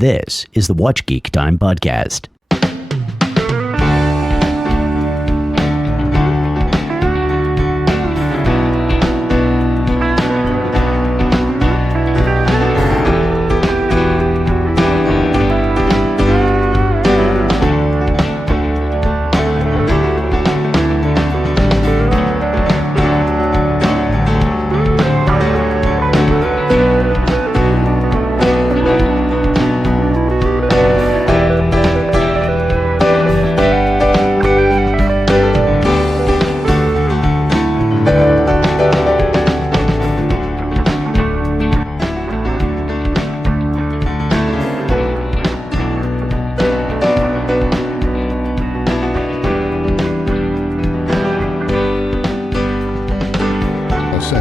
This is the WatchGeekTime podcast.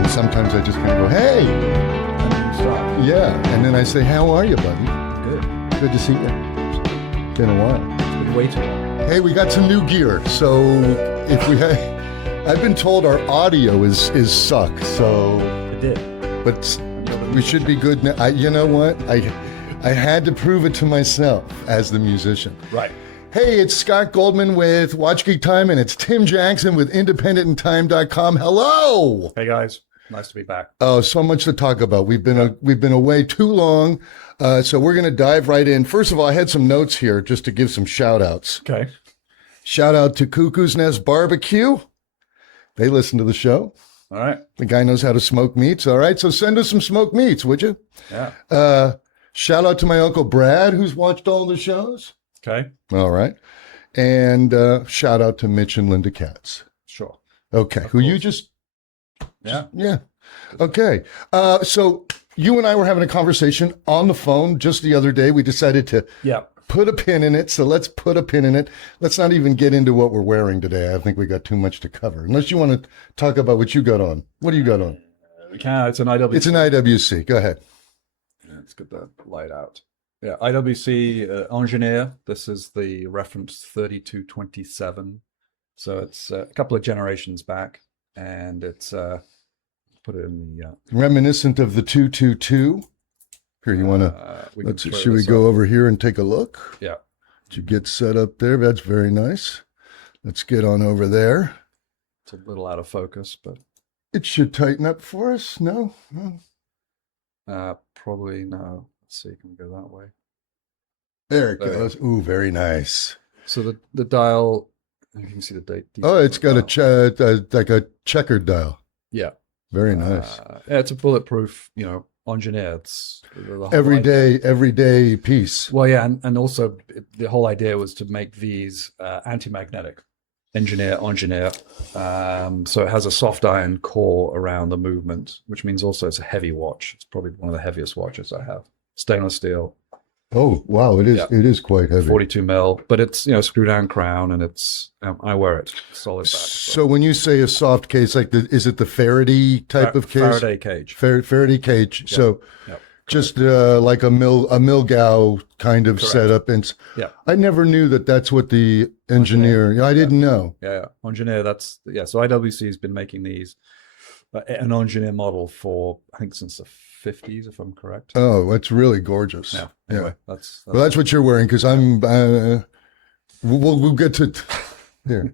Sometimes I just kind of go, hey! And then you start. Yeah, and then I say, how are you, buddy? Good. Good to see you. Been a while. It's been way too long. Hey, we got some new gear, so if we had... I've been told our audio is suck, so... It did. But we should be good now. You know what? I had to prove it to myself as the musician. Right. Hey, it's Scott Goldman with Watch Geek Time, and it's Tim Jackson with IndependentInTime.com. Hello! Hey, guys. Nice to be back. Oh, so much to talk about. We've been away too long, so we're going to dive right in. First of all, I had some notes here just to give some shout outs. Okay. Shout out to Cuckoo's Nest Barbecue. They listen to the show. All right. The guy knows how to smoke meats. All right, so send us some smoked meats, would you? Yeah. Shout out to my Uncle Brad, who's watched all the shows. Okay. All right. And shout out to Mitch and Linda Katz. Sure. Okay. Of Who you course. just... Yeah. Yeah. Okay. So you and I were having a conversation on the phone just the other day. We decided to Yeah. put a pin in it. So let's put a pin in it. Let's not even get into what we're wearing today. I think we got too much to cover. Unless you want to talk about what you got on. What do you got on? We can. It's an IWC. It's an IWC. Go ahead. Yeah, let's get the light out. Yeah. IWC Engineer. This is the reference 3227. So it's a couple of generations back. And it's put it in the Reminiscent of the 222. Here, you want to, should we go over here and take a look? Yeah. Did you get set up there? That's very nice. Let's get on over there. It's a little out of focus, but It should tighten up for us. No? probably no. Let's see, can we go that way? There it There. goes. Ooh, very nice. So the dial, you can see the date. Oh, it's got dial. like a checkered dial. Yeah. Very nice. Yeah, it's a bulletproof, engineer. It's the whole Everyday piece. Well, yeah, and also the whole idea was to make these anti-magnetic. Engineer. So it has a soft iron core around the movement, which means also it's a heavy watch. It's probably one of the heaviest watches I have. Stainless steel. Oh, wow. It is. Yeah. It is quite heavy. 42 mil, but it's screw down crown, and it's I wear it solid back. So when you say a soft case, like is it the Faraday type of case? Faraday cage. Faraday cage. Yeah. So Yeah. just like a Milgauss kind of Correct. setup. And Yeah. I never knew that that's what the engineer. I didn't know. Yeah. Engineer. So IWC has been making these an engineer model for I think since the 50s, if I'm correct. Oh, that's really gorgeous. Yeah. Anyway, that's Well, that's what you're wearing because I'm. We'll get to here.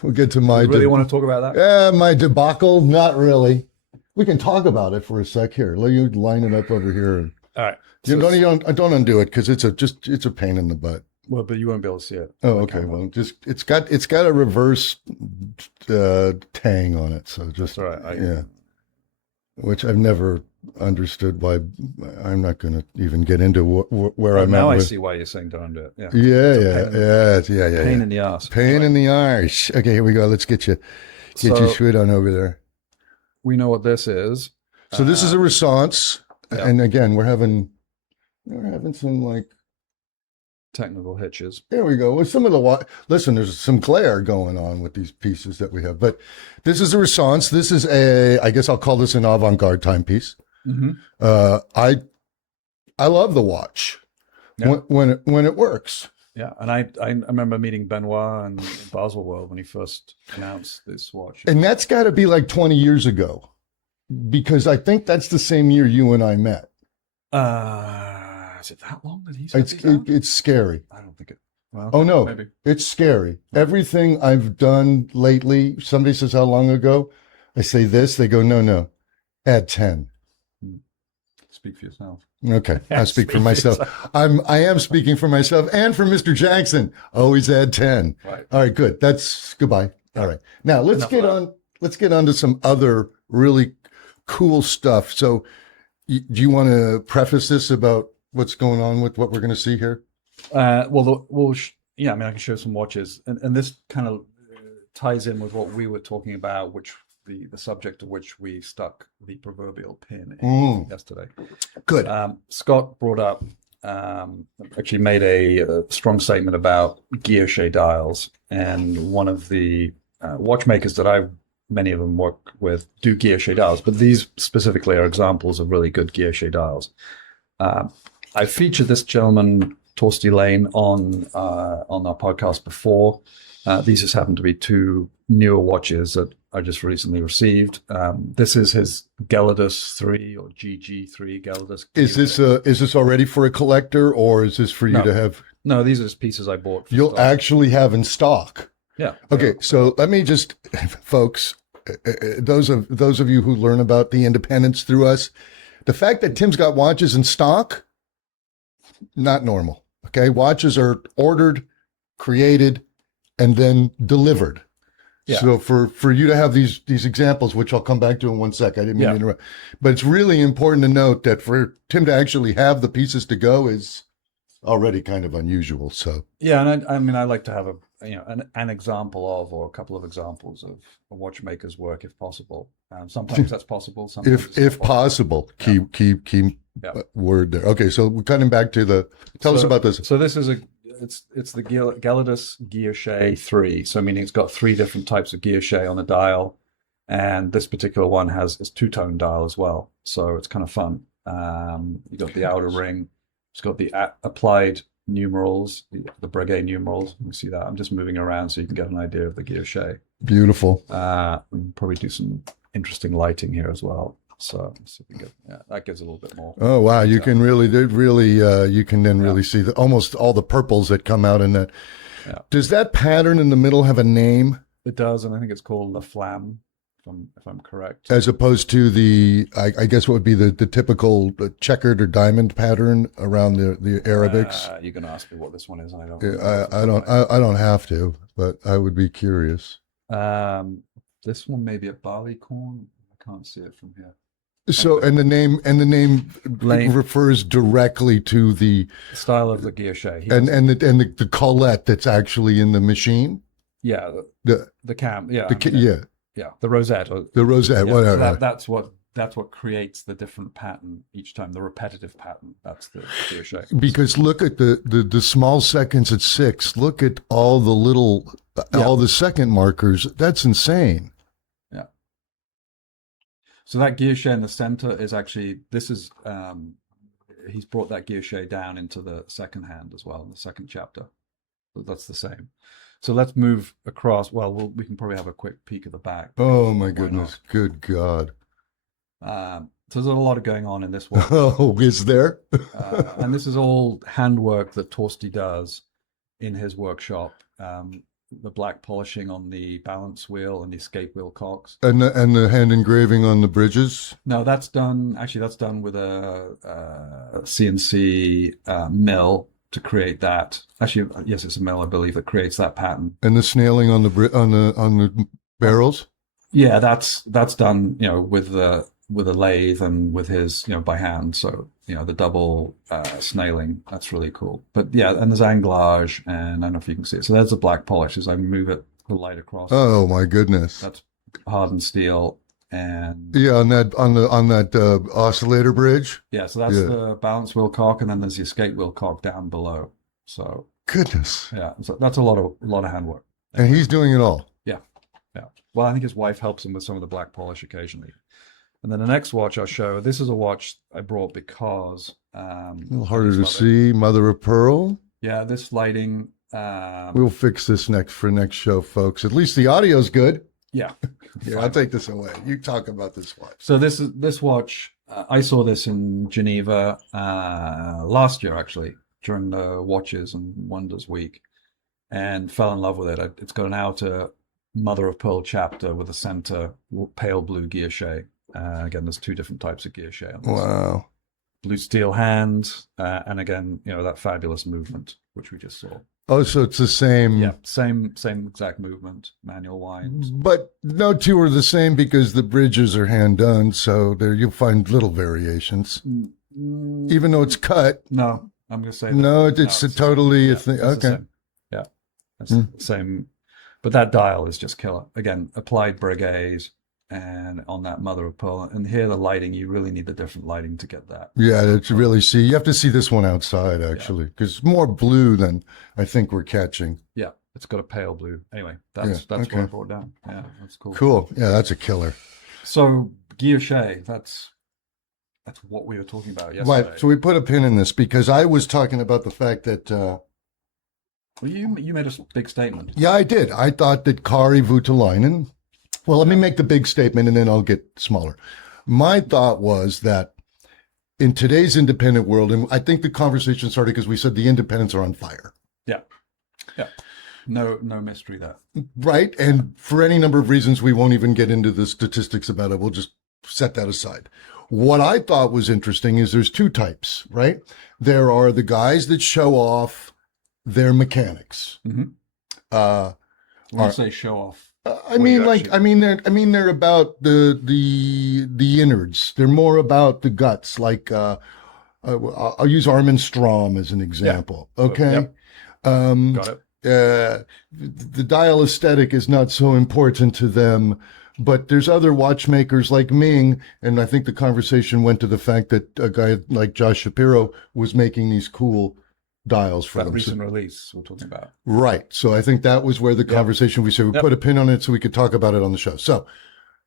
We'll get to my. you really want to talk about that? Yeah, my debacle. Not really. We can talk about it for a sec here. Let you line it up over here. All right. Don't undo it because it's a pain in the butt. Well, but you won't be able to see it. Oh, okay. Well, just it's got a reverse tang on it. So just All right. yeah, which I've never understood why. I'm not going to even get into where I'm now at I with. see why you're saying don't undo it. Yeah. Yeah. Pain in the ass. Pain in the arse. Okay, here we go. Let's get you So straight on over there. we know what this is. So this is a Renaissance, yeah. and again, we're having some like. Technical hitches. There we go. With some of the listen, there's some glare going on with these pieces that we have, but this is a Renaissance. This is I guess I'll call this an avant-garde timepiece. Mm-hmm. I love the watch Yeah. when it works. Yeah, and I remember meeting Benoit in Basel World when he first announced this watch. And that's got to be like 20 years ago, because I think that's the same year you and I met. is it that long that he's had these out? It's scary. I don't think it. Well, Oh no, maybe. it's scary. Everything I've done lately, somebody says how long ago, I say this, they go, no, add 10. Speak for yourself. Okay, I speak for myself. I am speaking for myself and for Mr. Jackson. Always add 10. Right. All right, good. That's goodbye. All right. Now let's Enough get of on. Let's get on to some other really cool stuff. So, do you want to preface this about what's going on with what we're going to see here? Yeah, I mean, I can show some watches, and this kind of ties in with what we were talking about, which the subject of which we stuck the proverbial pin in yesterday. Good. Scott brought up, actually made a strong statement about guilloche dials, and one of the watchmakers that many of them work with do guilloche dials, but these specifically are examples of really good guilloche dials. I featured this gentleman, Torsti Lane, on our podcast before. These just happen to be two newer watches that I just recently received. This is his Gelidus 3 or GG3 Gelidus. Is this already for a collector, or is this for you to have? No, these are just pieces I bought. You'll stock. actually have in stock. Yeah. Okay, so let me just, folks, those of you who learn about the independents through us, the fact that Tim's got watches in stock, not normal. Okay, watches are ordered, created, and then delivered. Yeah. So for you to have these examples, which I'll come back to in one sec, I didn't mean to interrupt, but it's really important to note that for Tim to actually have the pieces to go is already kind of unusual. So yeah, and I mean, I like to have an example of, or a couple of examples of a watchmaker's work, if possible. Sometimes that's possible. Sometimes if possible, key word there. Okay, so we're cutting back to tell us about this. So this is it's the Gelidus guilloche 3. So meaning it's got 3 different types of guilloche on the dial, and this particular one has a 2-tone dial as well. So it's kind of fun. You got the outer ring. It's got the applied numerals, the Breguet numerals. You see that? I'm just moving around so you can get an idea of the guilloche. Beautiful. We'll probably do some interesting lighting here as well. So that gives a little bit more. Oh wow, you can really you can then really see almost all the purples that come out in that. Yeah. Does that pattern in the middle have a name? It does, and I think it's called La Flamme, if I'm correct. As opposed to the, I guess what would be the typical checkered or diamond pattern around the Arabics. You're going to ask me what this one is, and I don't. I don't have to, but I would be curious. This one may be a barleycorn. I can't see it from here. So, and the name refers directly to the style of the guilloche, and the collet that's actually in the machine. Yeah, the cam. Yeah, the rosette. The rosette. Whatever. So that's what creates the different pattern each time. The repetitive pattern. That's the guilloche. Because look at the small seconds at 6. Look at all the little all the second markers. That's insane. So that guilloche in the center is actually, he's brought that guilloche down into the second hand as well, in the second chapter. So that's the same. So let's move across. Well, we can probably have a quick peek at the back. Oh my goodness. Good God. So there's a lot going on in this one. Oh, is there? And this is all handwork that Torsti does in his workshop. The black polishing on the balance wheel and the escape wheel cocks, and the hand engraving on the bridges. No, that's done with a CNC mill to create that. Actually, yes, it's a mill, I believe, that creates that pattern. And the snailing on the barrels. Yeah, that's done, with a lathe and with his, by hand. So, the double snailing, that's really cool. But yeah, and there's anglage, and I don't know if you can see it. So there's the black polish as I move the light across. Oh my goodness. That's hardened steel. And yeah, on that oscillator bridge. Yeah, so that's the balance wheel cock, and then there's the escape wheel cock down below. So goodness. Yeah, so that's a lot of handwork. And he's doing it all. Yeah. Well, I think his wife helps him with some of the black polish occasionally. And then the next watch I'll show, this is a watch I brought because... a little harder to see, mother of pearl. Yeah, this lighting... we'll fix this next show, folks. At least the audio's good. Yeah. Here, I'll take this away. You talk about this watch. So this watch I saw this in Geneva last year, actually, during the Watches and Wonders week, and fell in love with it. It's got an outer mother of pearl chapter with a center pale blue guilloche. Again, there's two different types of guilloche on this. Wow. Blue steel hand, and again, that fabulous movement which we just saw. Oh, so it's the same. Yeah, same exact movement, manual wind. But no two are the same because the bridges are hand done. So there you'll find little variations, even though it's cut. No, I'm going to say no. It's totally a thing. Okay. Yeah, that's the same. But that dial is just killer. Again, applied brigade and on that mother of pearl. And here the lighting, you really need the different lighting to get that. Yeah, to really see. You have to see this one outside, actually, because it's more blue than I think we're catching. Yeah, it's got a pale blue. Anyway, that's what I brought down. Yeah, that's cool. Cool. Yeah, that's a killer. So guilloche, that's what we were talking about yesterday. Right. So we put a pin in this because I was talking about the fact that... well, you made a big statement. Yeah, I did. I thought that Kari Voutilainen... Well, let me make the big statement and then I'll get smaller. My thought was that in today's independent world, and I think the conversation started because we said the independents are on fire. Yeah. Yeah. No mystery there. Right. And for any number of reasons, we won't even get into the statistics about it. We'll just set that aside. What I thought was interesting is there's two types, right? There are the guys that show off their mechanics. Mm-hmm. When you say show off, I mean they're about the innards. They're more about the guts. Like I'll use Armin Strom as an example. Yeah. Okay, yep. Got it. The dial aesthetic is not so important to them, but there's other watchmakers like Ming, and I think the conversation went to the fact that a guy like Josh Shapiro was making these cool dials for that them. recent release we're talking about. Right. So I think that was where the conversation, we said we put a pin on it so we could talk about it on the show. So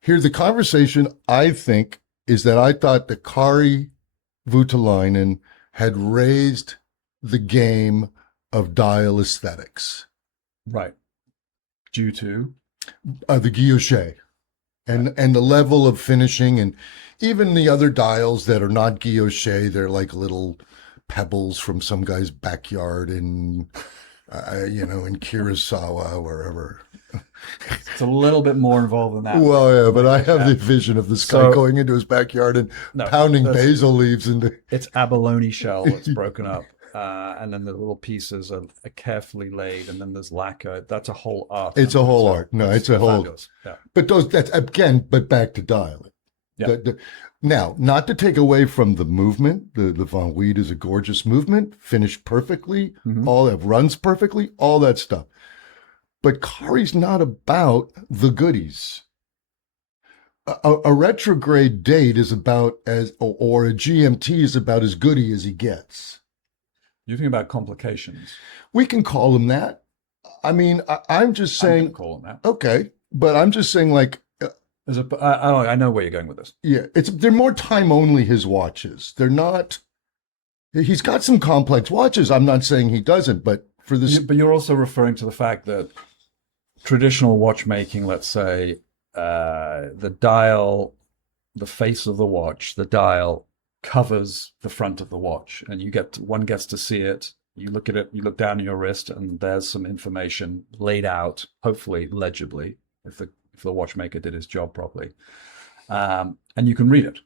here's the conversation, I think, is that I thought that Kari Voutilainen had raised the game of dial aesthetics. Right. Due to? The guilloche and the level of finishing, and even the other dials that are not guilloche, they're like little pebbles from some guy's backyard in, in Kurosawa, wherever. It's a little bit more involved than that. Well, yeah, but I have the vision of this guy going into his backyard and pounding basil leaves into. It's abalone shell that's broken up, and then the little pieces are carefully laid, and then there's lacquer. That's a whole art. It's a whole art. No, it's a whole. Yeah. But that's again, but back to dialing. Yeah. Now, not to take away from the movement, the Van Weed is a gorgeous movement, finished perfectly, all that runs perfectly, all that stuff. But Kari's not about the goodies. A retrograde date is about or a GMT is about as goody as he gets. You're thinking about complications. We can call him that. I mean, I'm just saying. I'm call him that. Okay, but I'm just saying, like. I know where you're going with this. Yeah, they're more time only, his watches. They're not. He's got some complex watches. I'm not saying he doesn't, but for this. But you're also referring to the fact that traditional watchmaking, let's say, the dial, the face of the watch, the dial covers the front of the watch, and one gets to see it. You look at it, you look down at your wrist, and there's some information laid out, hopefully legibly, if the watchmaker did his job properly, and you can read it.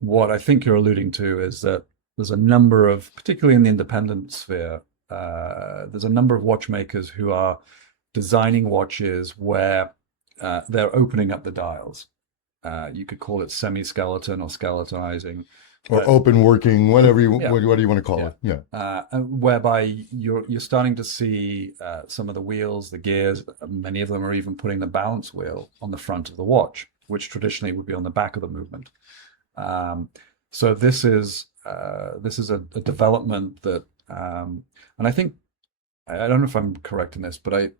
What I think you're alluding to is that there's a number of, particularly in the independent sphere, there's a number of watchmakers who are designing watches where they're opening up the dials. You could call it semi-skeleton or skeletonizing. Or open working, whatever what do you want to call it? Yeah. Whereby you're starting to see some of the wheels, the gears. Many of them are even putting the balance wheel on the front of the watch, which traditionally would be on the back of the movement. So this is a development that, and I think, I don't know if I'm correct in this, but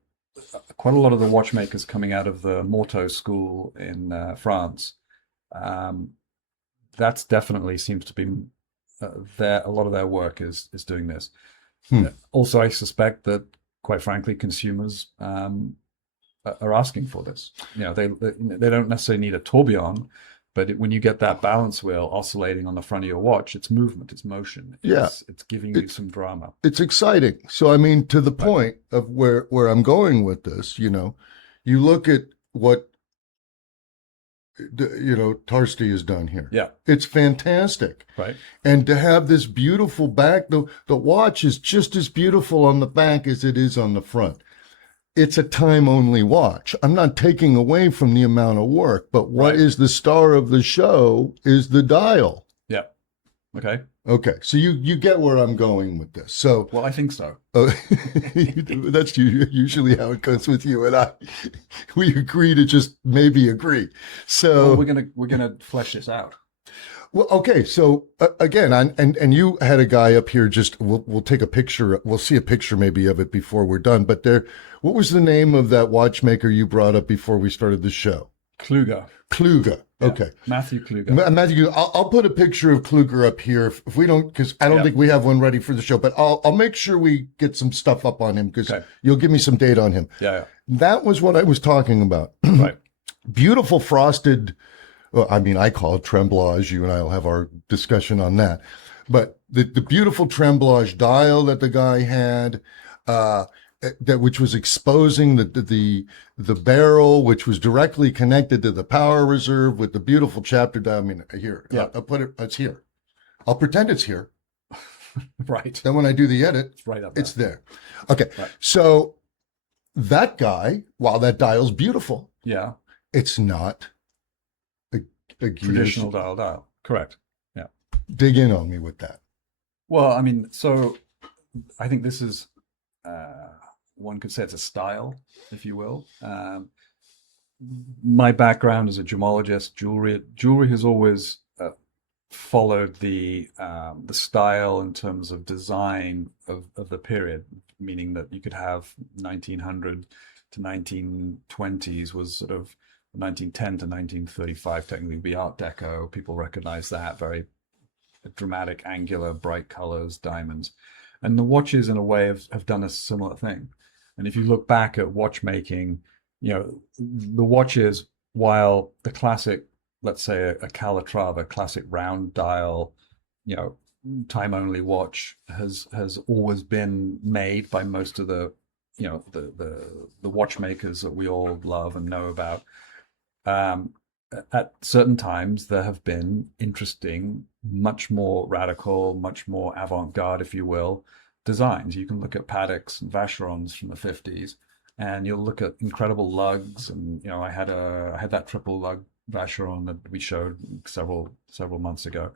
quite a lot of the watchmakers coming out of the Morteau school in France. That's definitely seems to be a lot of their work is doing this. Also, I suspect that, quite frankly, consumers are asking for this. They don't necessarily need a tourbillon, But when you get that balance wheel oscillating on the front of your watch, it's movement, it's motion. Yeah. It's giving you some drama. It's exciting. So, I mean, to the point of where I'm going with this, you know, you look at what, you know, Tarsti has done here. Yeah. It's fantastic. Right. And to have this beautiful back, the watch is just as beautiful on the back as it is on the front. It's a time-only watch. I'm not taking away from the amount of work, but what is the star of the show is the dial. Yeah. Okay. Okay, so you get where I'm going with this. So, well, I think so. That's usually how it goes with you and I. We agree to just maybe agree. So we're gonna flesh this out. Well, okay. So again, and you had a guy up here. Just we'll take a picture. We'll see a picture maybe of it before we're done. But what was the name of that watchmaker you brought up before we started the show? Kluger. Yeah, okay. Matthew Kluger. Matthew, I'll put a picture of Kluger up here if we don't, because I don't think we have one ready for the show. But I'll make sure we get some stuff up on him because you'll give me some data on him. Yeah. That was what I was talking about. Right. Beautiful frosted. Well, I mean, I call it tremblage. You and I will have our discussion on that. But the beautiful tremblage dial that the guy had, which was exposing the barrel, which was directly connected to the power reserve with the beautiful chapter dial. I mean, here, I'll put it. It's here. I'll pretend it's here. Right. Then when I do the edit, it's right up there. It's there. Okay. Right. So that guy, while that dial's beautiful, it's not a traditional dial. Correct. Yeah. Dig in on me with that. Well, I mean, so I think this is, one could say it's a style, if you will. My background as a gemologist, jewelry has always followed the style in terms of design of the period, meaning that you could have 1900 to 1920s was sort of 1910 to 1935 technically be Art Deco. People recognize that, very dramatic, angular, bright colors, diamonds. And the watches in a way have done a similar thing. And if you look back at watchmaking, you know, the watches, while the classic, let's say a Calatrava, classic round dial, you know, time only watch has always been made by most of the, you know, the watchmakers that we all love and know about. At certain times, there have been interesting, much more radical, much more avant-garde, if you will, designs. You can look at Patek's and Vacherons from the 50s, and you'll look at incredible lugs. And you know, I had that triple lug Vacheron that we showed several months ago.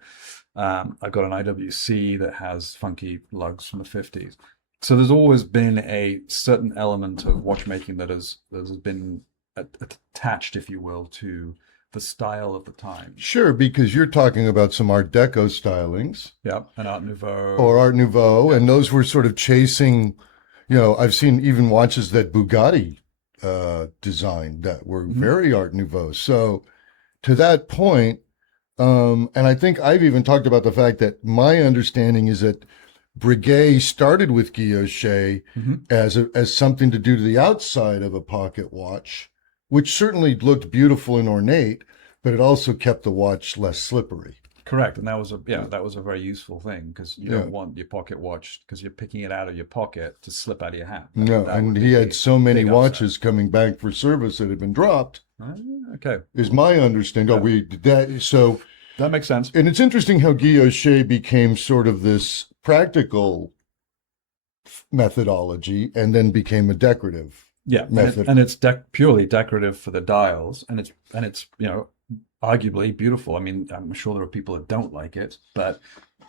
I've got an IWC that has funky lugs from the 50s. So there's always been a certain element of watchmaking that has been attached, if you will, to the style of the time. Sure, because you're talking about some Art Deco stylings. Yeah, and Art Nouveau. Or Art Nouveau, and those were sort of chasing, you know, I've seen even watches that Bugatti designed that were very Art Nouveau. So to that point, and I think I've even talked about the fact that my understanding is that Breguet started with guilloche as something to do to the outside of a pocket watch, which certainly looked beautiful and ornate, but it also kept the watch less slippery. Correct, and that was a very useful thing because you don't want your pocket watch, because you're picking it out of your pocket, to slip out of your hand. And he had so many watches coming back for service that had been dropped. Okay, is my understanding. So that makes sense. And it's interesting how guilloche became sort of this practical methodology and then became a decorative. Yeah, and it's purely decorative for the dials, and it's you know, arguably beautiful. I mean, I'm sure there are people that don't like it, but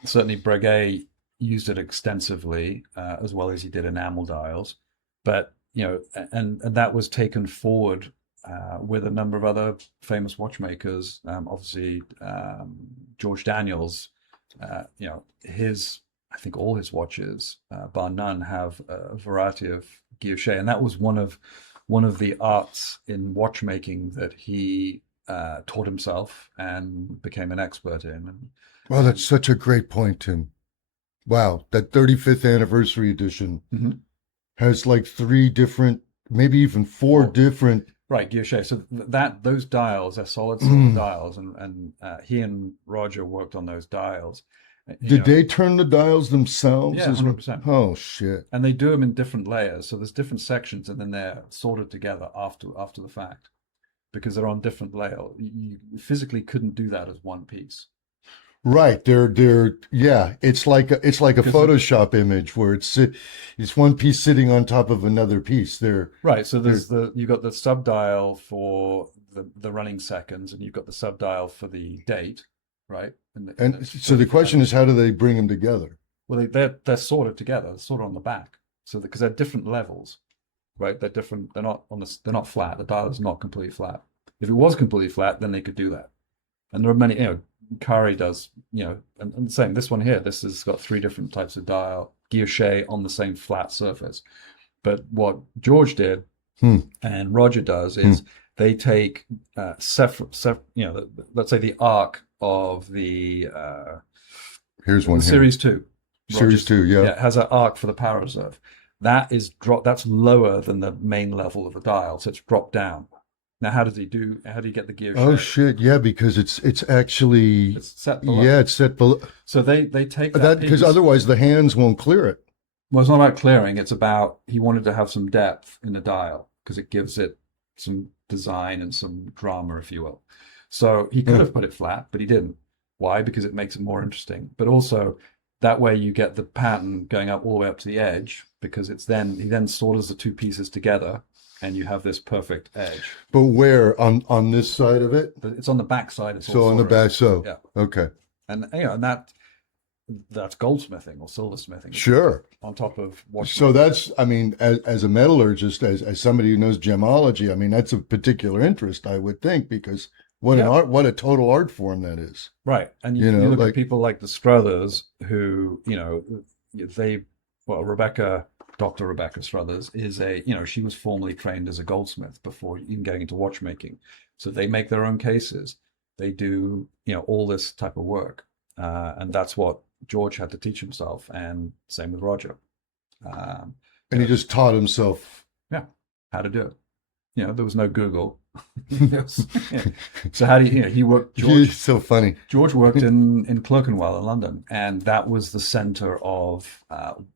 certainly Breguet used it extensively, as well as he did enamel dials. But you know, and that was taken forward with a number of other famous watchmakers. Obviously, George Daniels. You know, I think all his watches, bar none, have a variety of guilloche, and that was one of the arts in watchmaking that he taught himself and became an expert in. Well, that's such a great point, Tim. Wow, that 35th anniversary edition has like 3 different, maybe even 4 different Right, guilloche. So those dials are solid silver dials, and he and Roger worked on those dials. Did they turn the dials themselves? Yeah, 100%. Oh shit! And they do them in different layers. So there's different sections, and then they're sorted together after the fact, because they're on different layers. You physically couldn't do that as one piece. Right, yeah. It's like a Photoshop image where it's one piece sitting on top of another piece. Right. So you've got the subdial for the running seconds, and you've got the subdial for the date, right? And so the question is, how do they bring them together? Well, they're sorted together, they're sorted on the back, so because they're different levels, right? They're different. They're not flat. The dial is not completely flat. If it was completely flat, then they could do that. And there are many, Kari does, and the same. This one here, this has got 3 different types of dial, guilloche on the same flat surface. But what George did and Roger does is they take let's say the arc of the here's one Series here. 2. Series 2, yeah. Yeah, it has an arc for the power reserve. That's lower than the main level of the dial, so it's dropped down. Now, how do you get the guilloche? Oh shit, yeah, because it's actually set below. Yeah, it's set below. So they take that because piece. otherwise the hands won't clear it. Well, it's not about clearing. It's about he wanted to have some depth in the dial because it gives it some design and some drama, if you will. So he could have put it flat, but he didn't. Why? Because it makes it more interesting. But also that way you get the pattern going up all the way up to the edge, because he then solders the 2 pieces together, and you have this perfect edge. But where on this side of it? It's on the back side. So on the back. So yeah. Okay. And that's goldsmithing or silversmithing. Sure. On top of what. So that's, as a metallurgist, as somebody who knows gemology, that's a particular interest, I would think, because what a total art form that is. Right. And you look at people like the Struthers who, Dr. Rebecca Struthers is she was formerly trained as a goldsmith before even getting into watchmaking. So they make their own cases. They do, all this type of work. And that's what George had to teach himself, and same with Roger. And he just taught himself. Yeah, how to do it. There was no Google. So how do he worked? George, He's so funny. George worked in Clerkenwell in London, and that was the center of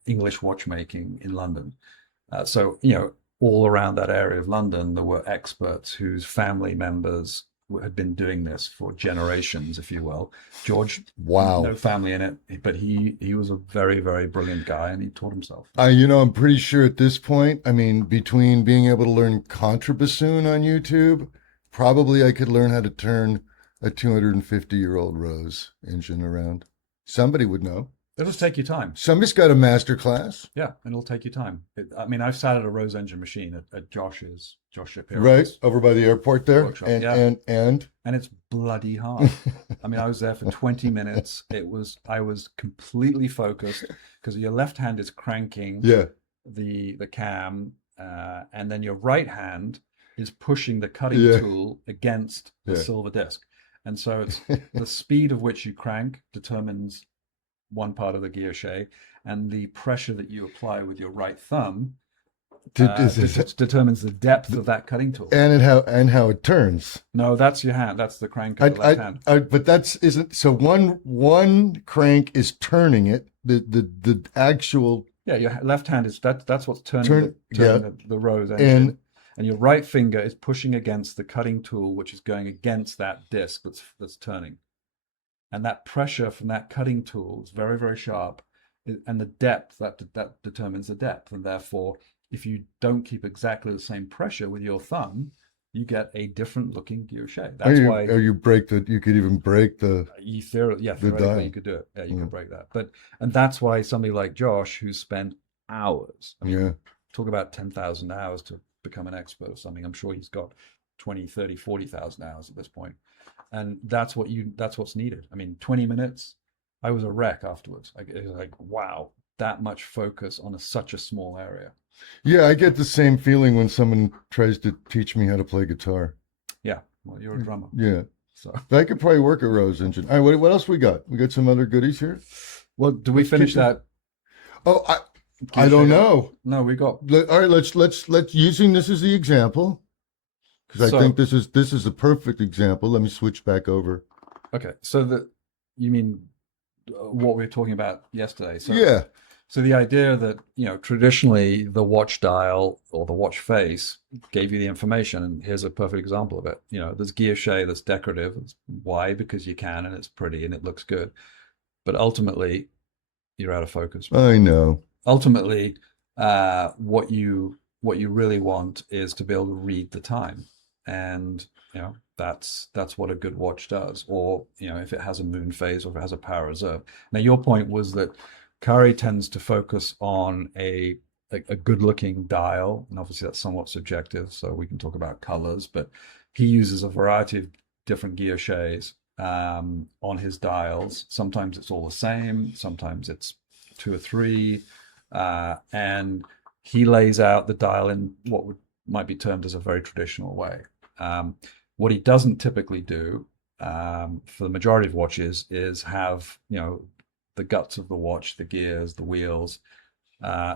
English watchmaking in London. So all around that area of London, there were experts whose family members had been doing this for generations, if you will. George, no family in it, but he was a very, very brilliant guy, and he taught himself. I'm pretty sure at this point, between being able to learn contrabassoon on YouTube, probably I could learn how to turn a 250-year-old Rose engine around. Somebody would know. It'll just take you time. Somebody's got a master class. Yeah, and it'll take you time. I've sat at a Rose engine machine at Josh Shapiro's. Right, over by the airport there. Workshop. And it's bloody hard. I was there for 20 minutes. I was completely focused, because your left hand is cranking the cam, and then your right hand is pushing the cutting tool against the silver disc. And so it's the speed of which you crank determines one part of the guilloche, and the pressure that you apply with your right thumb determines the depth of that cutting tool and how it turns. No, that's your hand. That's the crank of the left hand. But that's isn't so. One crank is turning it. The actual your left hand is that's what's turning the Rose engine, and your right finger is pushing against the cutting tool, which is going against that disc that's turning. And that pressure from that cutting tool is very, very sharp, and the depth that determines the depth. And therefore, if you don't keep exactly the same pressure with your thumb, you get a different looking guilloche. That's why. Or you could even break the. Theoretically, you could do it. Yeah, you could break that. And that's why somebody like Josh, who spent hours. Talk about 10,000 hours to become an expert or something. I'm sure he's got 20, 30, 40,000 hours at this point. And that's what's needed. 20 minutes, I was a wreck afterwards. It was like, wow, that much focus on such a small area. Yeah, I get the same feeling when someone tries to teach me how to play guitar. Yeah, well, you're a drummer. Yeah. So I could probably work a Rose engine. All right, what else we got? We got some other goodies here? Well, do we finish that? Oh, I don't know. No, we got. All right, let's using this as the example. because I think this is a perfect example. Let me switch back over. Okay, so you mean what we were talking about yesterday? So Yeah. So the idea that, traditionally the watch dial or the watch face gave you the information, and here's a perfect example of it. There's guilloche that's decorative. Why? Because you can, and it's pretty, and it looks good. But ultimately, you're out of focus. I know. Ultimately, what you really want is to be able to read the time, and that's what a good watch does. Or if it has a moon phase or if it has a power reserve. Now, your point was that Kari tends to focus on a good looking dial, and obviously that's somewhat subjective, so we can talk about colors, but he uses a variety of different guilloches on his dials. Sometimes it's all the same, sometimes it's 2 or 3, and he lays out the dial in what might be termed as a very traditional way. What he doesn't typically do for the majority of watches is have the guts of the watch, the gears, the wheels,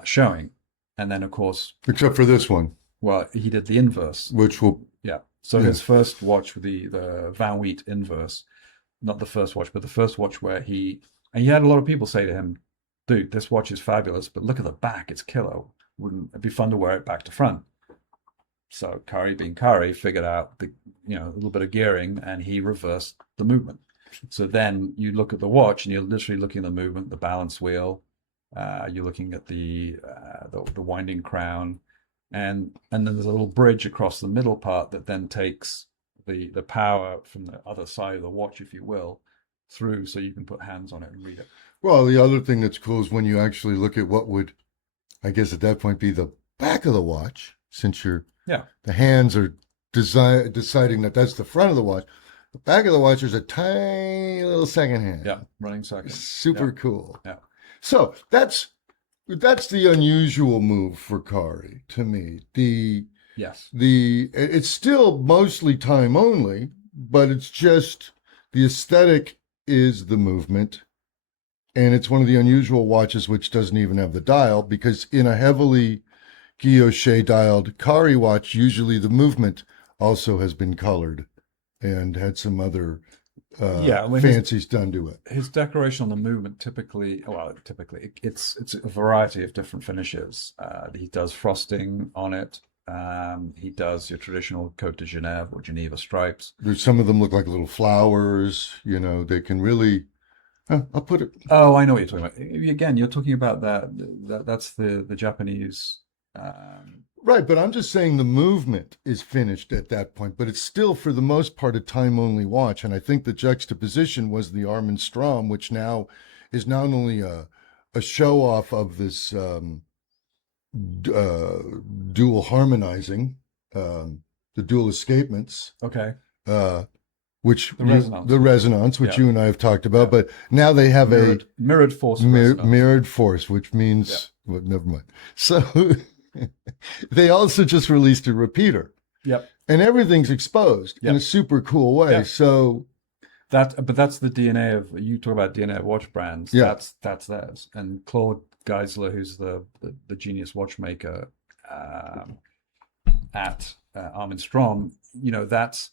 showing. And then, of course... Except for this one. Well, he did the inverse. Which will... Yeah. So his first watch with the Van Wheat inverse, not the first watch, but the first watch where he... And he had a lot of people say to him, dude, this watch is fabulous, but look at the back, it's killer. Wouldn't it be fun to wear it back to front? So Kari, being Kari, figured out a little bit of gearing, and he reversed the movement. So then you look at the watch, and you're literally looking at the movement, the balance wheel. You're looking at the winding crown, and then there's a little bridge across the middle part that then takes the power from the other side of the watch, if you will, through, so you can put hands on it and read it. Well, the other thing that's cool is when you actually look at what would, I guess at that point, be the back of the watch, since the hands are deciding that that's the front of the watch. The back of the watch is a tiny little second hand. Yeah, running second. Super cool. Yeah. So that's the unusual move for Kari to me. It's still mostly time only, but it's just the aesthetic is the movement, and it's one of the unusual watches which doesn't even have the dial, because in a heavily guilloche dialed Kari watch, usually the movement also has been colored and had some other fancies done to it. His decoration on the movement typically it's a variety of different finishes. He does frosting on it. He does your traditional Côte de Genève or Geneva stripes. Some of them look like little flowers. They can really. I'll put it. Oh, I know what you're talking about. Again, you're talking about that's the Japanese. Right, but I'm just saying the movement is finished at that point, but it's still, for the most part, a time-only watch. And I think the juxtaposition was the Armin Strom, which now is not only a show-off of this dual harmonizing, the dual escapements. Okay. The resonance, which you and I have talked about, but now they have mirrored force. Mirrored force, which means, well, never mind. So... They also just released a repeater. Yep. And everything's exposed in a super cool way. Yep. So but that's the DNA of, you talk about DNA of watch brands. Yeah. That's theirs. And Claude Geisler, who's the genius watchmaker at Armin Strom, that's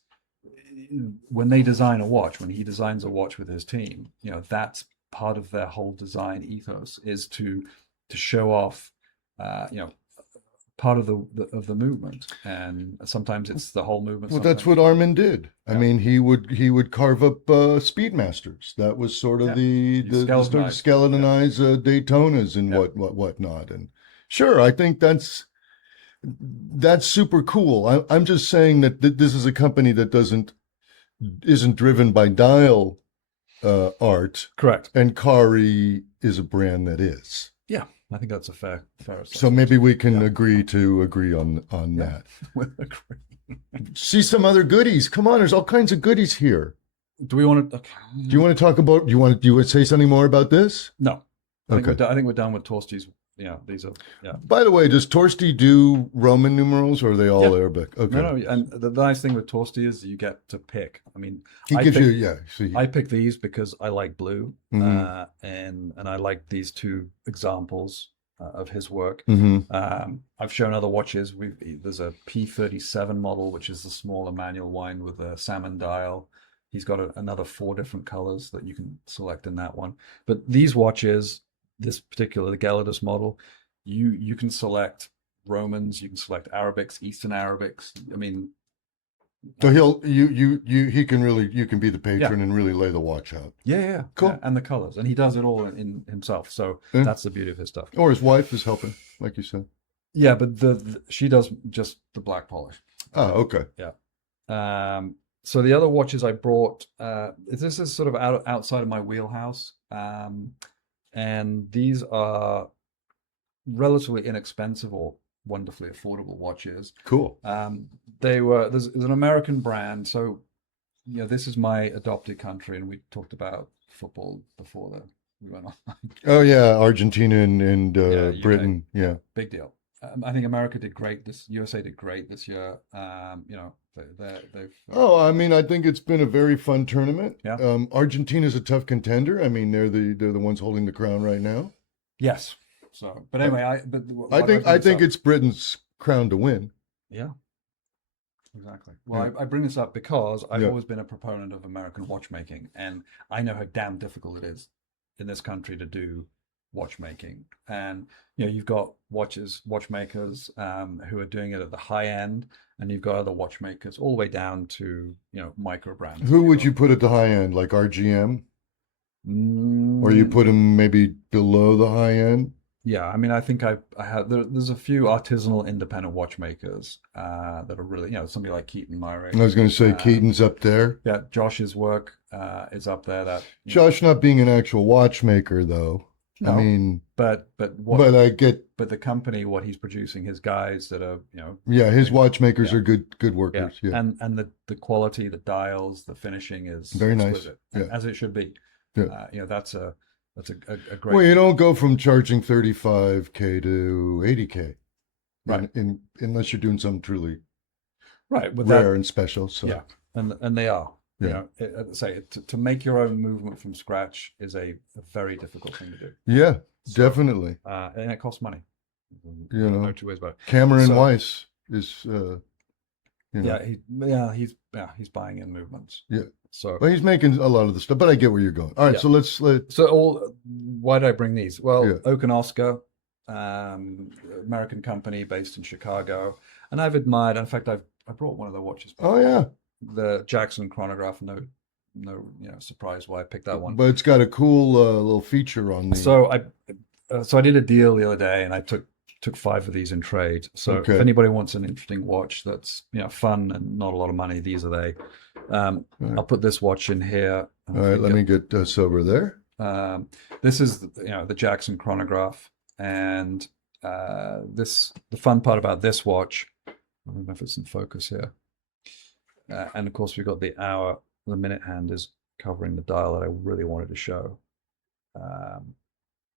when they design a watch, when he designs a watch with his team, that's part of their whole design ethos, is to show off part of the movement, and sometimes it's the whole movement. Well, that's what Armin did. I mean, he would carve up Speedmasters. That was sort of the skeletonize Daytonas and whatnot. And sure, I think that's super cool. I'm just saying that this is a company that isn't driven by dial art. Correct. And Kari is a brand that is. Yeah. I think that's a fair assessment. So maybe we can agree on that. We'll agree. See some other goodies. Come on, there's all kinds of goodies here. Do we want to? Okay. Do you want to talk about? Do you want to say something more about this? No. I think we're done with Torsty's. These are. Yeah. By the way, does Torsty do Roman numerals, or are they all Arabic? Okay. No. And the nice thing with Torsty is you get to pick. I mean, I pick these because I like blue, and I like these two examples. of his work. Hmm. I've shown other watches. There's a P37 model, which is the smaller manual wind with a salmon dial. He's got another 4 different colors that you can select in that one. But these watches, this particular, the Gelidus model, you can select Romans, you can select Arabics, Eastern Arabics. I mean, So he can really, you can be the patron and really lay the watch out. yeah, Cool. yeah, and the colors, and he does it all in himself. So Yeah. that's the beauty of his stuff. Or his wife is helping, like you said. Yeah, but she does just the black polish. Oh, okay. Yeah. So the other watches I brought, this is sort of outside of my wheelhouse, and these are relatively inexpensive or wonderfully affordable watches. Cool. There's an American brand, so this is my adopted country, and we talked about football before we went on. Oh yeah, Argentina and UK. Britain. Yeah. Big deal. I think America did great. USA did great this year. They've. Oh, I mean, I think it's been a very fun tournament. Yeah. Argentina's a tough contender. I mean, they're the ones holding the crown right now. Yes. So, but anyway, I think it's Britain's crown to win. Yeah. Exactly. Well, I bring this up because I've always been a proponent of American watchmaking, and I know how damn difficult it is in this country to do watchmaking. And you've got watchmakers who are doing it at the high end, and you've got other watchmakers all the way down to micro brands. Who would you put at the high end, like RGM? Or you put them maybe below the high end? Yeah, I mean, I think there's a few artisanal independent watchmakers that are really, somebody like Keaton Myrick. I was going to say Keaton's up there. Yeah, Josh's work is up there. Josh not being an actual watchmaker, though. No, I mean, but I get. But the company, what he's producing, his guys that are, Yeah, his watchmakers are good workers. Yeah. And the quality, the dials, the finishing is very exquisite, nice. Yeah. as it should be. Yeah. That's a great. Well, you don't go from charging 35K to 80K, right? Unless you're doing something truly right, rare and special. So yeah, and they are. Yeah. To make your own movement from scratch is a very difficult thing to do. Yeah, definitely. And it costs money. No 2 ways about it. Cameron Weiss is. He's buying in movements. Yeah. So, but he's making a lot of the stuff. But I get where you're going. All right, so let's. Why did I bring these? Well, Oak and Oscar, American company based in Chicago, and I've admired. In fact, I brought one of their watches. Oh yeah. The Jackson chronograph. No, surprise why I picked that one. But it's got a cool little feature on the. So I did a deal the other day, and I took 5 of these in trade. So if anybody wants an interesting watch that's fun and not a lot of money, these are they. I'll put this watch in here. All right, let me get sober there. This is the Jackson chronograph, and the fun part about this watch. I don't know if it's in focus here. And of course, we've got the hour. The minute hand is covering the dial that I really wanted to show.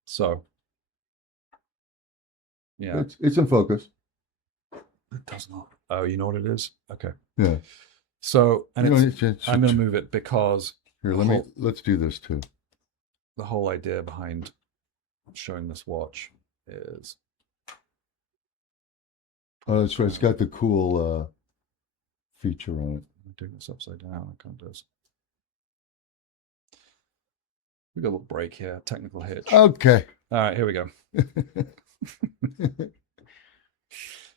So. Yeah, it's in focus. It does not. Oh, you know what it is? Okay. Yeah. So, and I'm going to move it because here. Let's do this too. The whole idea behind showing this watch is. Oh, that's right. It's got the cool feature on it. I'm doing this upside down. I can't do this. We got a little break here. Technical hitch. Okay. All right. Here we go.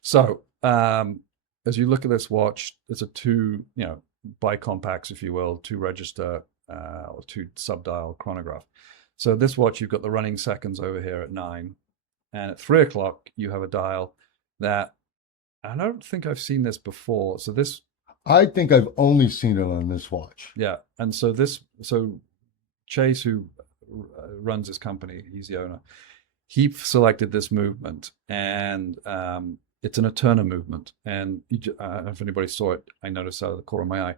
So, as you look at this watch, it's a 2, bicompax, if you will, 2 register or 2 subdial chronograph. So this watch, you've got the running seconds over here at 9, and at 3 o'clock you have a dial that I don't think I've seen this before. So this, I think I've only seen it on this watch. Yeah, and so Chase, who runs his company, he's the owner. He selected this movement, and it's an Eterna movement. And I don't know if anybody saw it. I noticed out of the corner of my eye,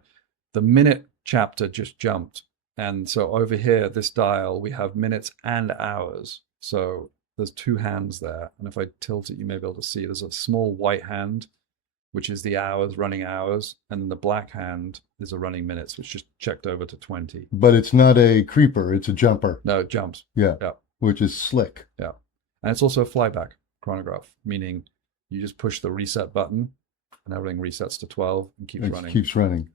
the minute chapter just jumped. And so over here, this dial, we have minutes and hours. So there's 2 hands there. And if I tilt it, you may be able to see there's a small white hand, which is the hours, running hours. And then the black hand is a running minutes, which just checked over to 20. But it's not a creeper, it's a jumper. No, it jumps. Yeah. Which is slick. Yeah. And it's also a flyback chronograph, meaning you just push the reset button and everything resets to 12 and keeps It running. keeps running.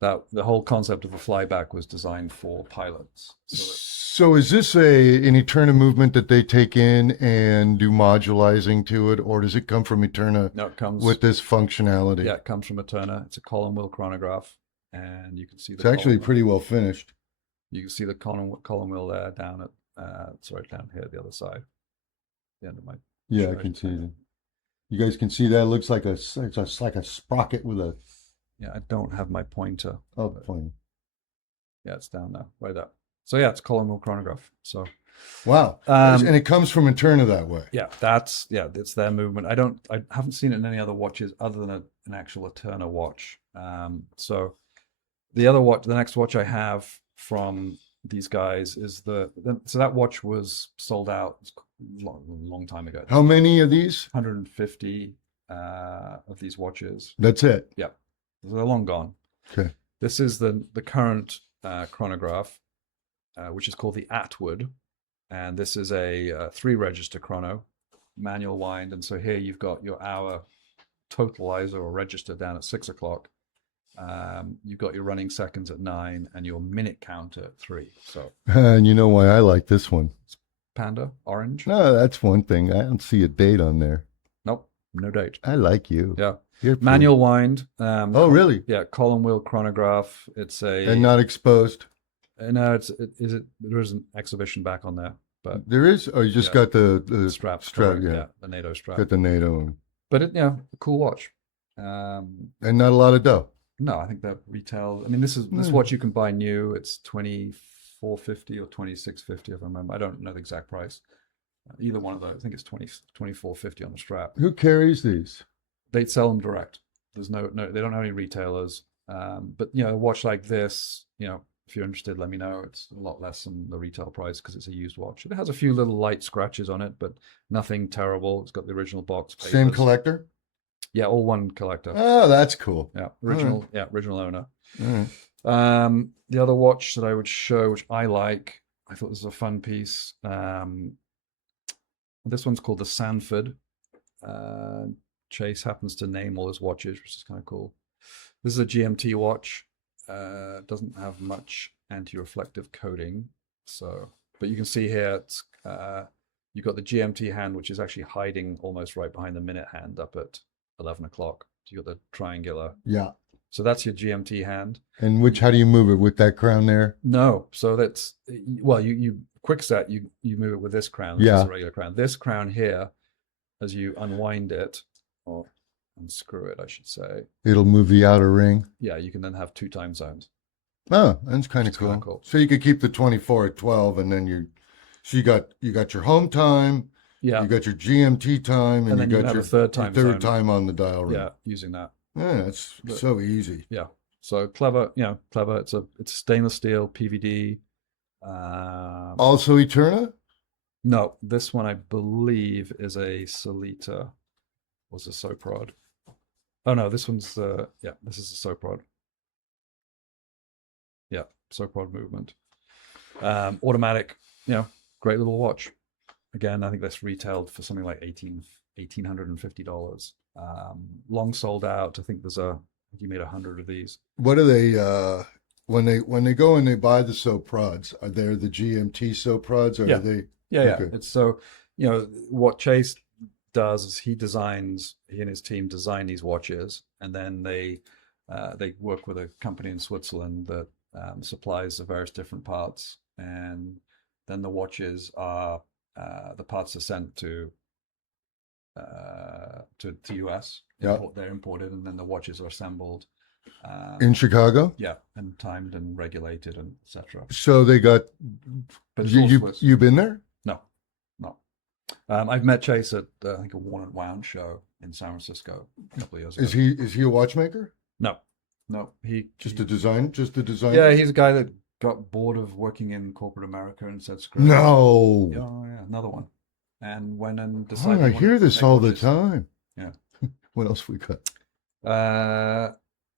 That the whole concept of the flyback was designed for pilots. So is this an Eterna movement that they take in and do modulizing to it, or does it come from Eterna No, it comes with this functionality? Yeah, it comes from Eterna. It's a column wheel chronograph, and you can see the It's actually column- pretty well finished. You can see the column wheel there down at down here, the other side. The end of my Yeah, I shirt. can see that. You guys can see that. It looks like it's like a sprocket with a Yeah, I don't have my pointer. up plane. Yeah, it's down there, right up. So yeah, it's column wheel chronograph. So Wow. And it comes from Eterna that way. yeah, it's their movement. I haven't seen it in any other watches other than an actual Eterna watch. So the next watch I have from these guys is so that watch was sold out long time ago. How many of these? 150 of these watches. That's it. Yeah, they're long gone. Okay. This is the current chronograph, which is called the Atwood, and this is a 3-register chrono, manual wind. And so here you've got your hour totalizer or register down at 6 o'clock. You've got your running seconds at 9 and your minute counter at 3. So And you know why I like this one? Panda orange. No, that's one thing. I don't see a date on there. Nope, no date. I like you. Yeah, You're pretty- manual wind. Oh, really? Yeah, column wheel chronograph. It's And not exposed. no, there is an exhibition back on there, but There is. Oh, you just got the strap, strap. correct, Yeah. the NATO strap. Got the NATO one. But a cool watch. And not a lot of dough. No, I think that retail. I mean, this watch you can buy new. It's $24.50 or $26.50 if I remember. I don't know the exact price. Either one of those. I think it's $24.50 on the strap. Who carries these? They sell them direct. There's no. They don't have any retailers. But a watch like this, if you're interested, let me know. It's a lot less than the retail price because it's a used watch. It has a few little light scratches on it, but nothing terrible. It's got the original box. Papers. Same collector? Yeah, all one collector. Oh, that's cool. Yeah, original. Yeah, original owner. All right. The other watch that I would show, which I like, I thought this was a fun piece. This one's called the Sanford. Chase happens to name all his watches, which is kind of cool. This is a GMT watch. Doesn't have much anti-reflective coating, but you can see here it's you've got the GMT hand, which is actually hiding almost right behind the minute hand up at 11 o'clock. So you got the triangular. Yeah. So that's your GMT hand. And how do you move it with that crown there? No, so that's you quick set. You move it with this crown. This is a regular crown. This crown here, as you unwind it or unscrew it, I should say. It'll move the outer ring. Yeah, you can then have 2 time zones. Oh, that's kind of cool. So you could keep the 24 at 12, and then you got your home time. Yeah. You got your GMT time, and then you you got have your a third time on the dial ring. Yeah, using that. Yeah, it's so easy. Yeah. So clever, clever. It's stainless steel PVD. Also Eterna? No, this one I believe is a Solita. Was a Soprod. Oh no, this one's this is a Soprod. Yeah, Soprod movement. Automatic, great little watch. Again, I think that's retailed for something like $1,850. Long sold out. I think you made 100 of these. What are they when they go and they buy the Soprods? Are they the GMT Soprods, or are they? Yeah. Okay. It's so what Chase does is he and his team design these watches, and then they work with a company in Switzerland that supplies the various different parts, and then the watches are the parts are sent to US. Yeah. They're imported, and then the watches are assembled In Chicago? Yeah, and timed and regulated and etc. So they got. But it's all Swiss. You been there? No. I've met Chase at I think a Worn and Wound show in San Francisco a couple of years ago. Is he a watchmaker? No. He Just a designer? Yeah, he's a guy that got bored of working in corporate America and said screw it. No. Oh yeah, another one. And went and Oh, decided. I hear this all the time. Yeah. What else we got?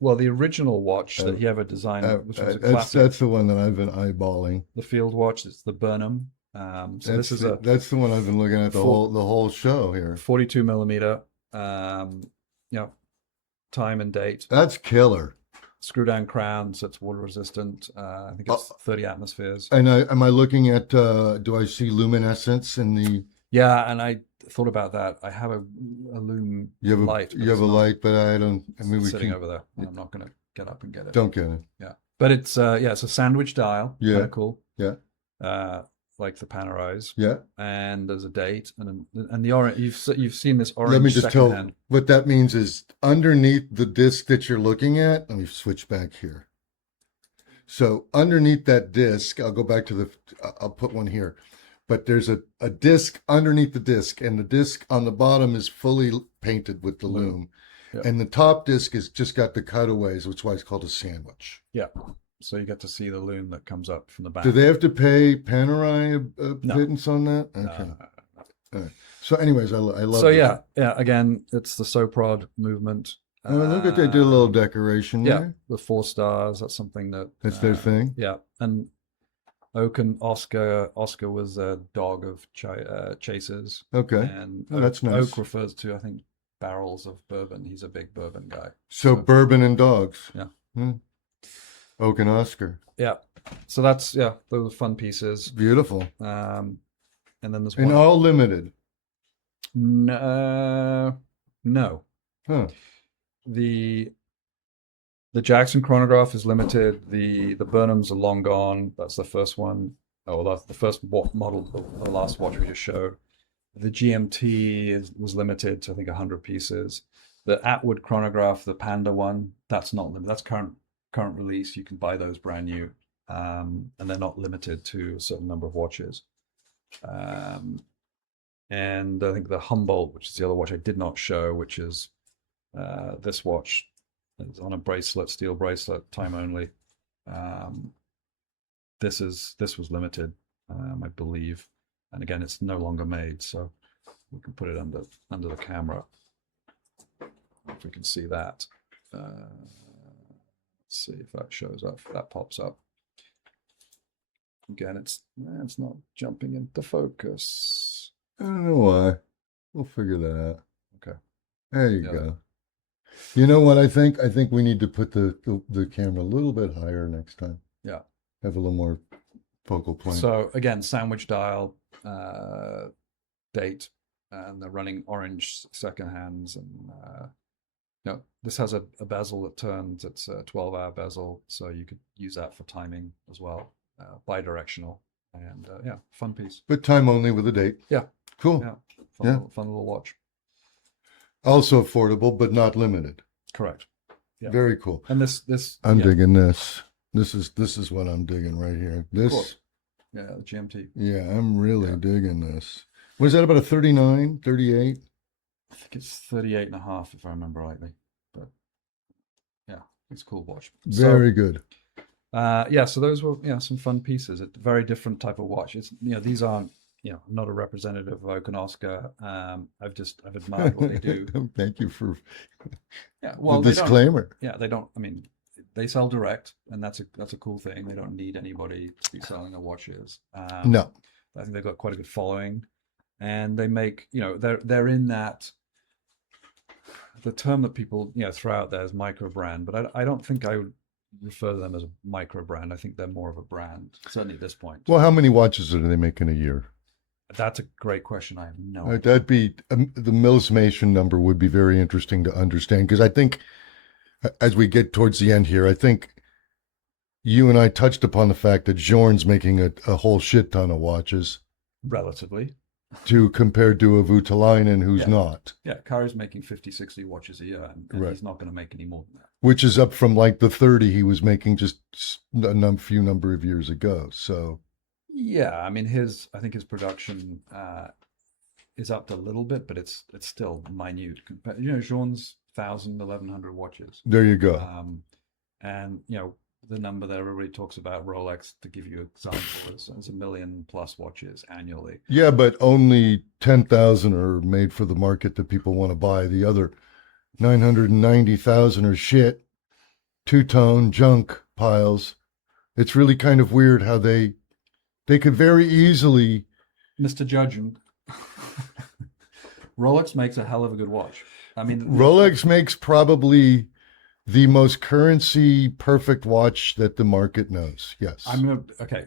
Well, the original watch that he ever designed, which was a classic, that's the one that I've been eyeballing. the field watch. It's the Burnham. So this is a that's the one I've been looking at the whole show here. 42 millimeter, time and date. That's killer. Screw down crown, so it's water resistant. I think it's 30 atmospheres. And am I looking at? Do I see luminescence in the? Yeah, and I thought about that. I have a lume light. You have a light, but I don't. I mean, sitting over there. I'm not going to get up and get it. Don't get it. Yeah, but it's it's a sandwich dial. Yeah, kind of cool. Yeah, like the Panerais. Yeah, and there's a date and the orange. You've seen this orange. Let me just tell hand. what that means is underneath the disc that you're looking at. Let me switch back here. So underneath that disc, I'll go back to the. I'll put one here, but there's a disc underneath the disc, and the disc on the bottom is fully painted with the lume. Yep. And the top disc is just got the cutaways, which is why it's called a sandwich. Yeah. So you get to see the lume that comes up from the back. Do they have to pay Panerai a pittance on that? Okay. No. All right. So, anyways, I love. So that. yeah. Again, it's the Soprod movement. Oh, look at they did a little decoration. Yeah, there. the 4 stars. That's something that's their thing. Yeah, and Oak and Oscar. Oscar was a dog of chasers. Okay. And that's nice. Oak refers to, I think, barrels of bourbon. He's a big bourbon guy. So bourbon and dogs. Yeah. Oak and Oscar. Yeah. So that's those are fun pieces. Beautiful. And then there's one. All limited. No. Huh. The Jackson chronograph is limited. The Burnhams are long gone. That's the first one. Oh, that's the first model, the last watch we just showed. The GMT was limited to I think 100 pieces. The Atwood chronograph, the Panda one, that's not limited. That's current release. You can buy those brand new, and they're not limited to a certain number of watches. And I think the Humboldt, which is the other watch I did not show, which is this watch, is on a bracelet, steel bracelet, time only. This was limited, I believe, and again, it's no longer made, so we can put it under the camera if we can see that. Let's see if that shows up. If that pops up. Again, it's not jumping into focus. I don't know why. We'll figure that out. Okay. There you go. You know what I think? I think we need to put the camera a little bit higher next time. Yeah. Have a little more focal point. So again, sandwich dial, date, and they're running orange second hands, and this has a bezel that turns. It's a 12-hour bezel, so you could use that for timing as well, bidirectional, and fun piece. But time only with a date. Yeah. Cool. Yeah. Fun little watch. Also affordable, but not limited. Correct. Yeah. Very cool. And this I'm digging this. This is what I'm digging right here. This. Yeah, the GMT. Yeah, I'm really digging this. What is that, about a 39, 38? I think it's 38 and a half, if I remember rightly. But yeah, it's a cool watch. Very good. So those were some fun pieces. It's a very different type of watch. It's these aren't I'm not a representative of Oak and Oscar. I've admired what they do. Thank you for the disclaimer. They don't. I mean, they sell direct, and that's a cool thing. They don't need anybody to be selling their watches. No, I think they've got quite a good following, and they make they're in that. The term that people throw out there is micro brand, but I don't think I would refer to them as a micro brand. I think they're more of a brand, certainly at this point. Well, how many watches do they make in a year? That's a great question. I have no idea. That'd be the millismation number would be very interesting to understand, because I think as we get towards the end here, I think you and I touched upon the fact that Journ's making a whole shit ton of watches, relatively, compared to a Voutilainen who's not. Yeah, Kari's making 50, 60 watches a year, and he's not going to make any more than that. Which is up from like the 30 he was making just a few number of years ago. So. Yeah, I mean I think his production is up a little bit, but it's still minute. Journ's 1,000, 1,100 watches. There you go. And the number that everybody talks about, Rolex, to give you an example, is 1 million plus watches annually. Yeah, but only 10,000 are made for the market that people want to buy. The other 990,000 are shit, two-tone junk piles. It's really kind of weird how they They could very easily. Mr. Judge, Rolex makes a hell of a good watch. I mean, Rolex makes probably the most currency perfect watch that the market knows. Yes. Okay.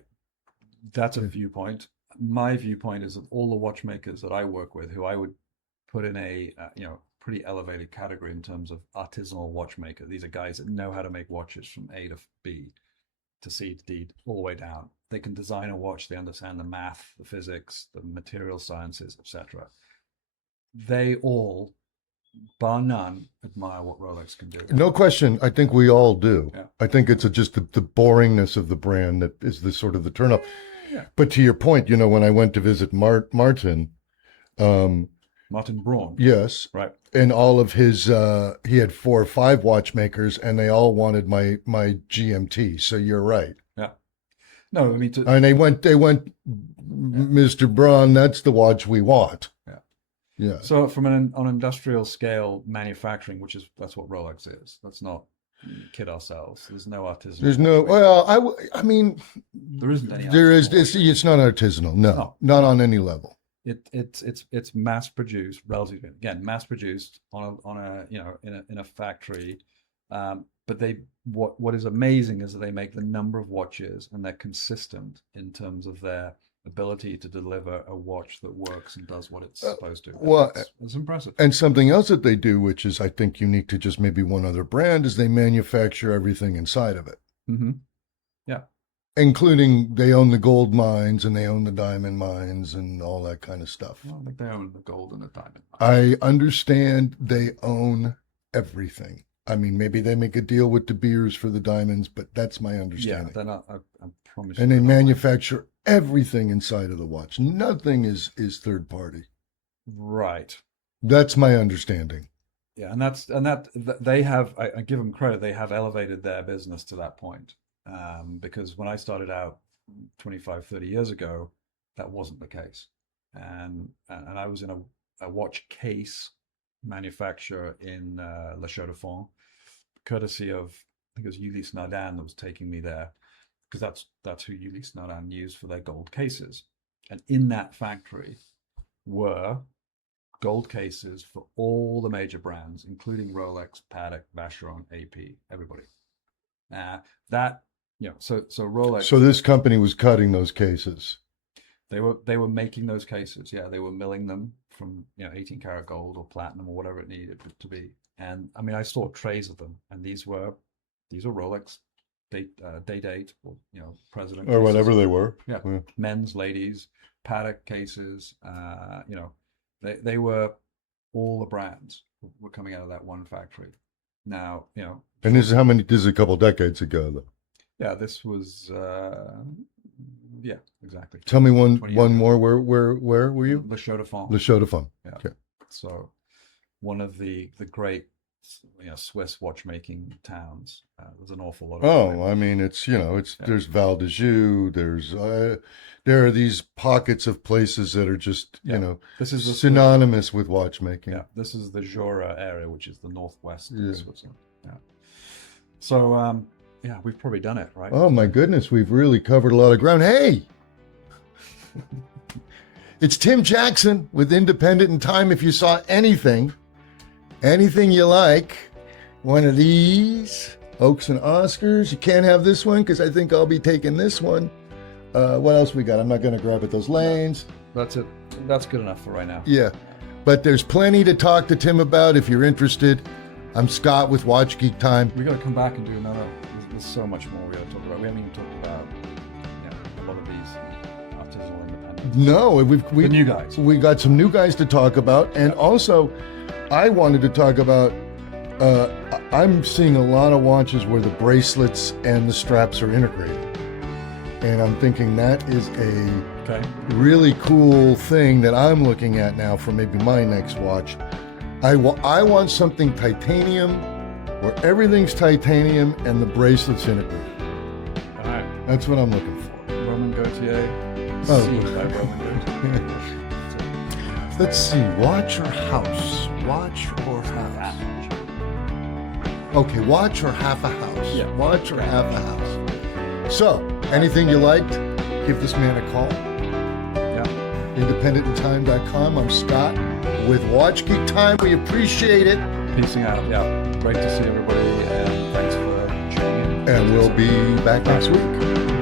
That's a viewpoint. My viewpoint is that all the watchmakers that I work with, who I would put in a pretty elevated category in terms of artisanal watchmaker. These are guys that know how to make watches from A to B to C to D, all the way down. They can design a watch. They understand the math, the physics, the material sciences, etc. They all, bar none, admire what Rolex can do. No question. I think we all do. Yeah. I think it's just the boringness of the brand that is the sort of the turnoff. Yeah. But to your point, when I went to visit Martin, Martin Braun. yes, Right. and all of his, he had 4 or 5 watchmakers, and they all wanted my GMT. So you're right. Yeah. No, I mean, And they went, Mr. Braun, that's the watch we want. Yeah. Yeah. So from on industrial scale manufacturing, that's what Rolex is. Let's not kid ourselves. There's no artisanal. There's no, well, I mean, there isn't any. there is, it's not artisanal. No, not on any level. It's mass produced, relatively, again, mass produced on a in a factory. But what is amazing is that they make the number of watches, and they're consistent in terms of their ability to deliver a watch that works and does what it's supposed to. Well, it's impressive. And something else that they do, which is I think unique to just maybe one other brand, is they manufacture everything inside of it. Mm-hmm. Yeah. Including they own the gold mines and they own the diamond mines and all that kind of stuff. Well, I think they own the gold and the diamond mines. I understand they own everything. I mean, maybe they make a deal with De Beers for the diamonds, but that's my understanding. Yeah, they're not. I promise you. And they manufacture everything inside of the watch. Nothing is third party. Right. That's my understanding. Yeah, and that they have. I give them credit. They have elevated their business to that point. Because when I started out 25, 30 years ago, that wasn't the case. And I was in a watch case manufacturer in La Chaux-de-Fonds, courtesy of, I think it was Ulysse Nardin that was taking me there, because that's who Ulysse Nardin used for their gold cases. And in that factory were gold cases for all the major brands, including Rolex, Patek, Vacheron, AP, everybody. So Rolex. So this company was cutting those cases. They were making those cases. Yeah, they were milling them from 18 karat gold or platinum or whatever it needed to be. And I mean, I saw trays of them, and these were Rolex day date or president Or cases. whatever they were. Yeah, men's, ladies, Patek cases. They were, all the brands were coming out of that one factory. Now, And this is a couple decades ago, though. Yeah, this was, yeah, exactly. Tell me one more. Where were you? Le Chaux-de-Fonds. Le Chaux-de-Fonds. Yeah. Okay. So, one of the great, Swiss watchmaking towns. There's an awful lot of. Oh, I mean, it's there's Val d'Ajou. There's there are these pockets of places that are just this is synonymous with watchmaking. Yeah, this is the Jura area, which is the northwest of Switzerland. Yeah. So, yeah, we've probably done it, right? Oh my goodness, we've really covered a lot of ground. Hey, it's Tim Jackson with Independent in Time. If you saw anything you like, one of these Oaks and Oscars, you can't have this one because I think I'll be taking this one. What else we got? I'm not going to grab at those lanes. That's it. That's good enough for right now. Yeah, but there's plenty to talk to Tim about if you're interested. I'm Scott with Watch Geek Time. We got to come back and do another. There's so much more we got to talk about. We haven't even talked about a lot of these artisanal independents. No, the new guys. We got some new guys to talk about, and also I wanted to talk about. I'm seeing a lot of watches where the bracelets and the straps are integrated, and I'm thinking that is a really cool thing that I'm looking at now for maybe my next watch. I want something titanium, where everything's titanium and the bracelet's integrated. All right. That's what I'm looking for. Roman Gautier. Oh. Sealed by Roman Gautier. Let's see. Watch or house? Watch or house? Okay, watch or half a house? Yeah. Watch or half a house? So, anything you liked? give this man a call. Yeah. IndependentInTime.com. I'm Scott with Watch Geek Time. We appreciate it. Peacing out. Yeah. Great to see everybody, and thanks for tuning in. And we'll be back next week.